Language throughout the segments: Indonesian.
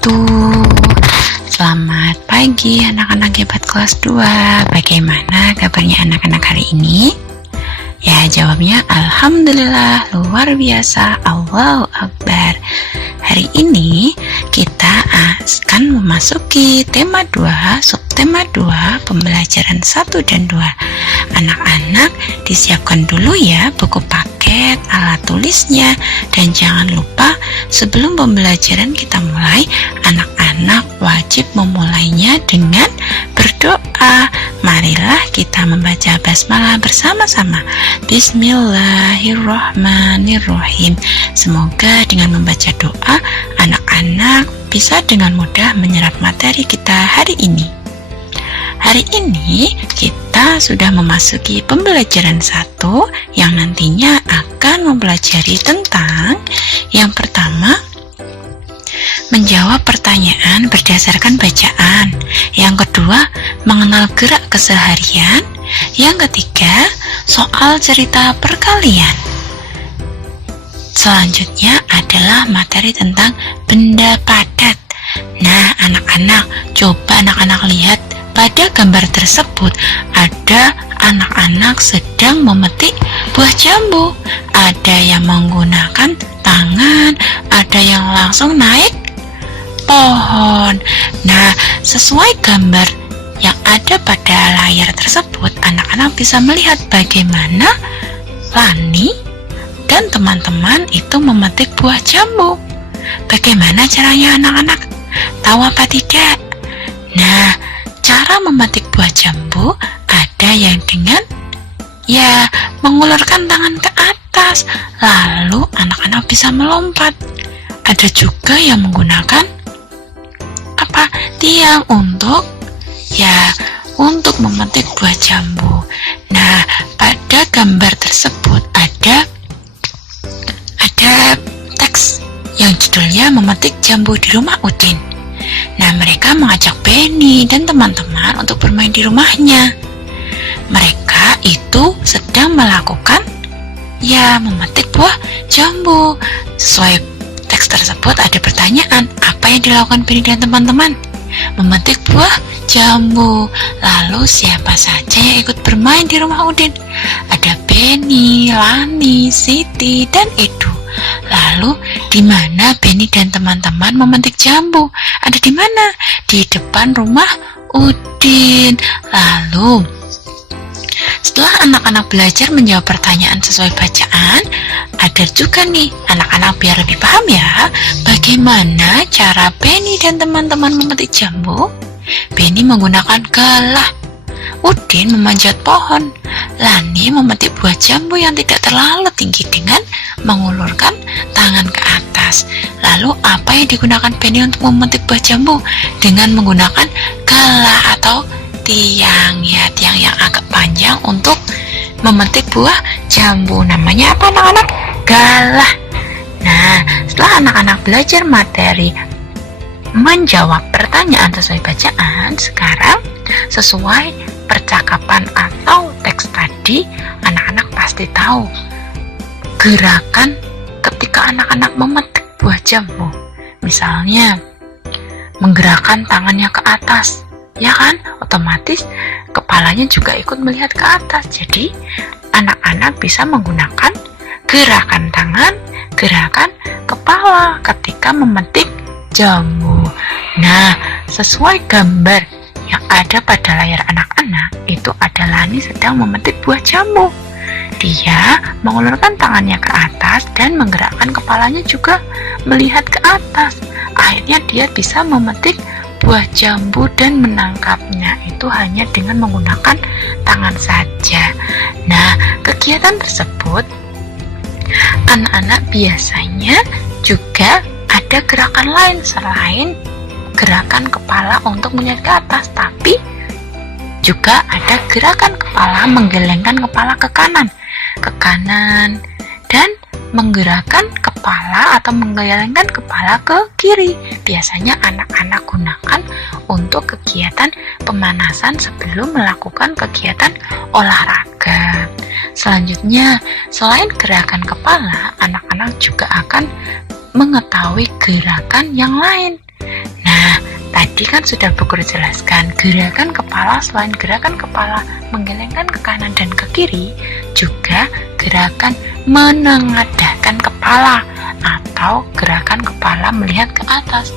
wabarakatuh. Selamat pagi anak-anak hebat kelas 2. Bagaimana kabarnya anak-anak hari ini? Ya, jawabnya alhamdulillah, luar biasa, Allahu Akbar. Hari ini kita akan memasuki tema 2, subtema 2, pembelajaran 1 dan 2. Anak-anak disiapkan dulu ya buku paket, alat tulisnya, dan jangan lupa sebelum pembelajaran kita mulai, anak-anak wajib memulainya dengan berdoa. Marilah kita membaca basmalah bersama-sama. Bismillahirrahmanirrahim. Semoga dengan membaca doa, anak-anak bisa dengan mudah menyerap materi kita hari ini. Hari ini kita sudah memasuki pembelajaran 1 yang nantinya akan mempelajari tentang yang pertama, menjawab pertanyaan berdasarkan bacaan. Yang kedua, mengenal gerak keseharian. Yang ketiga, soal cerita perkalian. Selanjutnya adalah materi tentang benda padat. Nah, anak-anak, coba anak-anak lihat pada gambar tersebut ada anak-anak sedang memetik buah jambu. Ada yang menggunakan tangan, ada yang langsung naik pohon. Nah, sesuai gambar yang ada pada layar tersebut, anak-anak bisa melihat bagaimana Lani dan teman-teman itu memetik buah jambu. Bagaimana caranya anak-anak? Tahu apa tidak? Nah, cara memetik buah jambu ada yang dengan mengulurkan tangan ke atas, lalu anak-anak bisa melompat. Ada juga yang menggunakan tiang untuk memetik buah jambu. Nah, pada gambar tersebut ada teks yang judulnya memetik jambu di rumah Udin. Nah, mereka mengajak Benny dan teman-teman untuk bermain di rumahnya. Mereka itu sedang melakukan memetik buah jambu. Sesuai teks tersebut ada pertanyaan, apa yang dilakukan Benny dan teman-teman? Memetik buah jambu. Lalu siapa saja yang ikut bermain di rumah Udin? Ada Benny, Lani, Siti, dan Edu. Lalu di mana Benny dan teman-teman memetik jambu? Ada di mana? Di depan rumah Udin. Lalu setelah anak-anak belajar menjawab pertanyaan sesuai bacaan, ada juga nih anak-anak biar lebih paham ya, bagaimana cara Benny dan teman-teman memetik jambu. Benny menggunakan galah, Udin memanjat pohon, Lani memetik buah jambu yang tidak terlalu tinggi dengan mengulurkan tangan ke atas. Lalu apa yang digunakan Benny untuk memetik buah jambu? Dengan menggunakan galah atau tiang yang agak panjang untuk memetik buah jambu. Namanya apa anak-anak? Galah. Nah, setelah anak-anak belajar materi menjawab pertanyaan sesuai bacaan, sekarang sesuai percakapan atau teks tadi, anak-anak pasti tahu gerakan ketika anak-anak memetik buah jambu. Misalnya menggerakkan tangannya ke atas, ya kan? Otomatis kepalanya juga ikut melihat ke atas. Jadi anak-anak bisa menggunakan gerakan tangan, gerakan kepala ketika memetik jambu. Nah, sesuai gambar yang ada pada layar anak-anak, itu ada Lani sedang memetik buah jambu. Dia mengulurkan tangannya ke atas dan menggerakkan kepalanya juga melihat ke atas. Akhirnya dia bisa memetik buah jambu dan menangkapnya itu hanya dengan menggunakan tangan saja. Nah, kegiatan tersebut anak-anak biasanya juga ada gerakan lain selain gerakan kepala untuk melihat ke atas, tapi juga ada gerakan kepala menggelengkan kepala ke kanan, dan menggerakkan kepala atau menggelengkan kepala ke kiri. Biasanya anak-anak gunakan untuk kegiatan pemanasan sebelum melakukan kegiatan olahraga. Selanjutnya, selain gerakan kepala, anak-anak juga akan mengetahui gerakan yang lain. Tadi kan sudah Bu Guru jelaskan, gerakan kepala selain gerakan kepala menggelengkan ke kanan dan ke kiri, juga gerakan menengadahkan kepala atau gerakan kepala melihat ke atas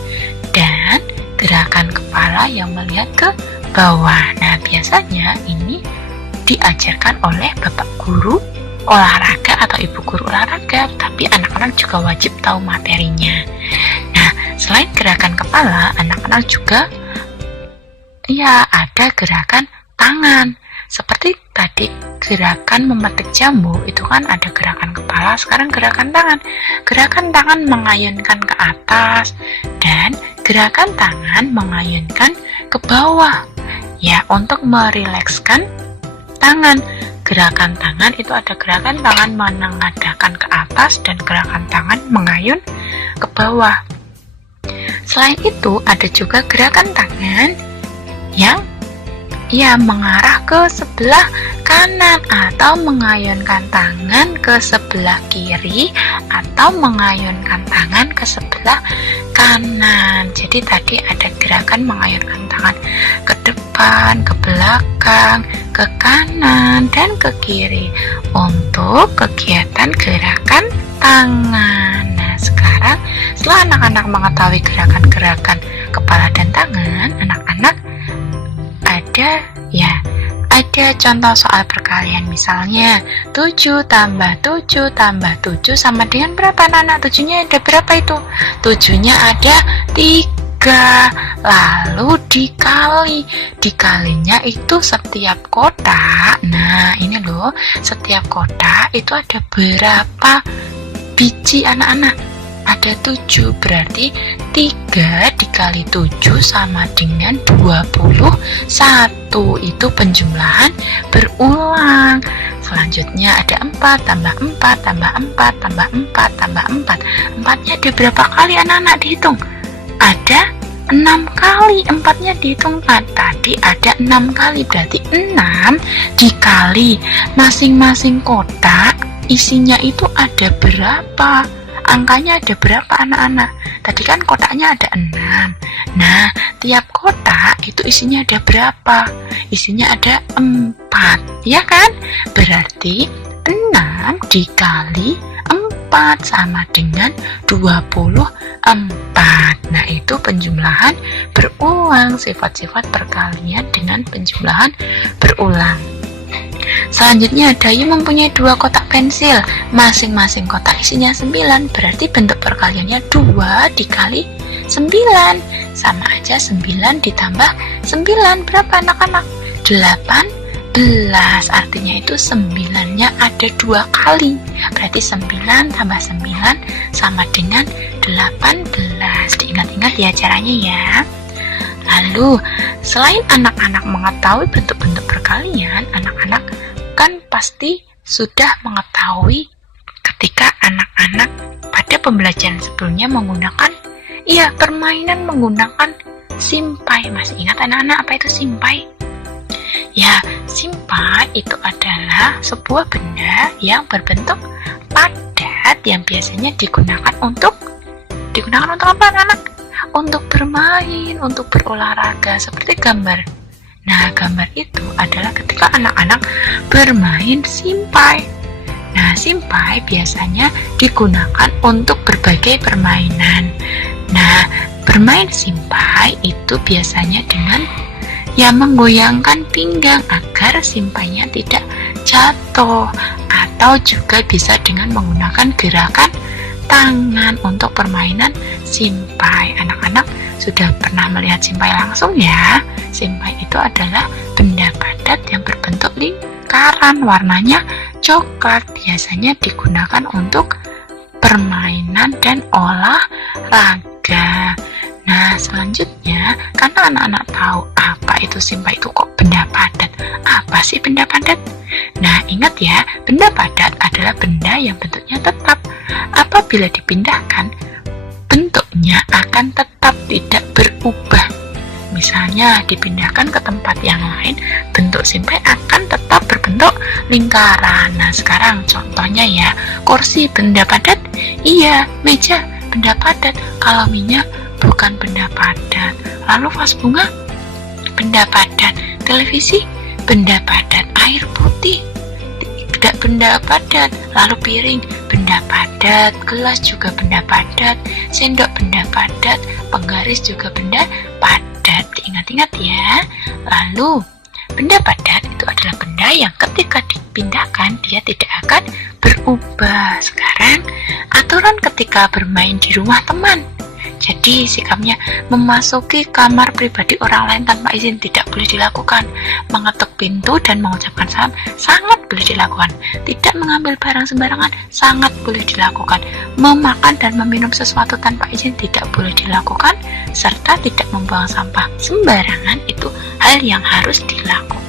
dan gerakan kepala yang melihat ke bawah. Nah, biasanya ini diajarkan oleh Bapak Guru olahraga atau Ibu Guru olahraga, tapi anak-anak juga wajib tahu materinya. Nah, selain gerakan kepala, anak-anak juga ada gerakan tangan. Seperti tadi gerakan memetik jambu, itu kan ada gerakan kepala, sekarang gerakan tangan. Gerakan tangan mengayunkan ke atas dan gerakan tangan mengayunkan ke bawah. Ya, untuk merilekskan tangan. Gerakan tangan itu ada gerakan tangan menengadahkan ke atas dan gerakan tangan mengayun ke bawah. Selain itu, ada juga gerakan tangan yang mengarah ke sebelah kanan atau mengayunkan tangan ke sebelah kiri atau mengayunkan tangan ke sebelah kanan. Jadi tadi ada gerakan mengayunkan tangan ke depan, ke belakang, ke kanan, dan ke kiri untuk kegiatan gerakan tangan. Nah, sekarang setelah anak-anak mengetahui gerakan-gerakan kepala dan tangan, anak-anak ada contoh soal perkalian, misalnya 7 tambah 7 tambah 7 sama dengan berapa anak-anak? 7-nya ada berapa itu? 7-nya ada 3, lalu dikalinya itu setiap kotak. Nah, ini loh, setiap kotak itu ada berapa biji anak-anak? Ada 7, berarti 3 dikali 7 sama dengan 21. Itu penjumlahan berulang. Selanjutnya ada 4 tambah 4 tambah 4 tambah 4 tambah 4. 4-nya ada berapa kali anak-anak dihitung? Ada 6 kali. 4-nya dihitung tadi ada 6 kali, berarti 6 dikali masing-masing kotak isinya itu ada berapa? Angkanya ada berapa anak-anak? Tadi kan kotaknya ada 6. Nah, tiap kotak itu isinya ada berapa? Isinya ada 4, ya kan? Berarti 6 dikali 4 sama dengan 24. Nah, itu penjumlahan berulang, sifat-sifat perkalian dengan penjumlahan berulang. Selanjutnya, Dayu mempunyai 2 kotak pensil. Masing-masing kotak isinya 9. Berarti bentuk perkaliannya 2 dikali 9. Sama aja 9 ditambah 9. Berapa anak-anak? 18. Artinya itu 9-nya ada 2 kali. Berarti 9 tambah 9 sama dengan 18. Diingat-ingat ya caranya ya. Lalu, selain anak-anak mengetahui bentuk-bentuk perkalian, anak-anak kan pasti sudah mengetahui ketika anak-anak pada pembelajaran sebelumnya menggunakan permainan menggunakan simpai. Masih ingat anak-anak apa itu simpai? Ya, simpai itu adalah sebuah benda yang berbentuk padat yang biasanya digunakan untuk apa anak-anak? Untuk bermain, untuk berolahraga, seperti gambar. Nah, gambar itu adalah ketika anak-anak bermain simpai. Nah, simpai biasanya digunakan untuk berbagai permainan. Nah, bermain simpai itu biasanya dengan menggoyangkan pinggang agar simpainya tidak jatuh, atau juga bisa dengan menggunakan gerakan tangan untuk permainan simpai. Anak-anak sudah pernah melihat simpai langsung ya? Simpai itu adalah benda padat yang berbentuk lingkaran, warnanya coklat, biasanya digunakan untuk permainan dan olahraga. Nah, selanjutnya, karena anak-anak tahu apa itu simpai itu kok benda padat. Apa sih benda padat? Nah, ingat ya, benda padat adalah benda yang bentuknya tetap. Apabila dipindahkan, bentuknya akan tetap tidak berubah. Misalnya dipindahkan ke tempat yang lain, bentuk simpai akan tetap berbentuk lingkaran. Nah, sekarang contohnya ya, kursi benda padat? Iya. Meja benda padat? Kalau minyak bukan benda padat. Lalu vas bunga, benda padat. Televisi, benda padat. Air putih, tidak benda padat. Lalu piring, benda padat. Gelas juga benda padat. Sendok benda padat. Penggaris juga benda padat. Ingat-ingat ya. Lalu benda padat itu adalah benda yang ketika dipindahkan dia tidak akan berubah. Sekarang aturan ketika bermain di rumah teman. Jadi sikapnya memasuki kamar pribadi orang lain tanpa izin tidak boleh dilakukan. Mengetuk pintu dan mengucapkan salam sangat boleh dilakukan. Tidak mengambil barang sembarangan sangat boleh dilakukan. Memakan dan meminum sesuatu tanpa izin tidak boleh dilakukan. Serta tidak membuang sampah sembarangan itu hal yang harus dilakukan.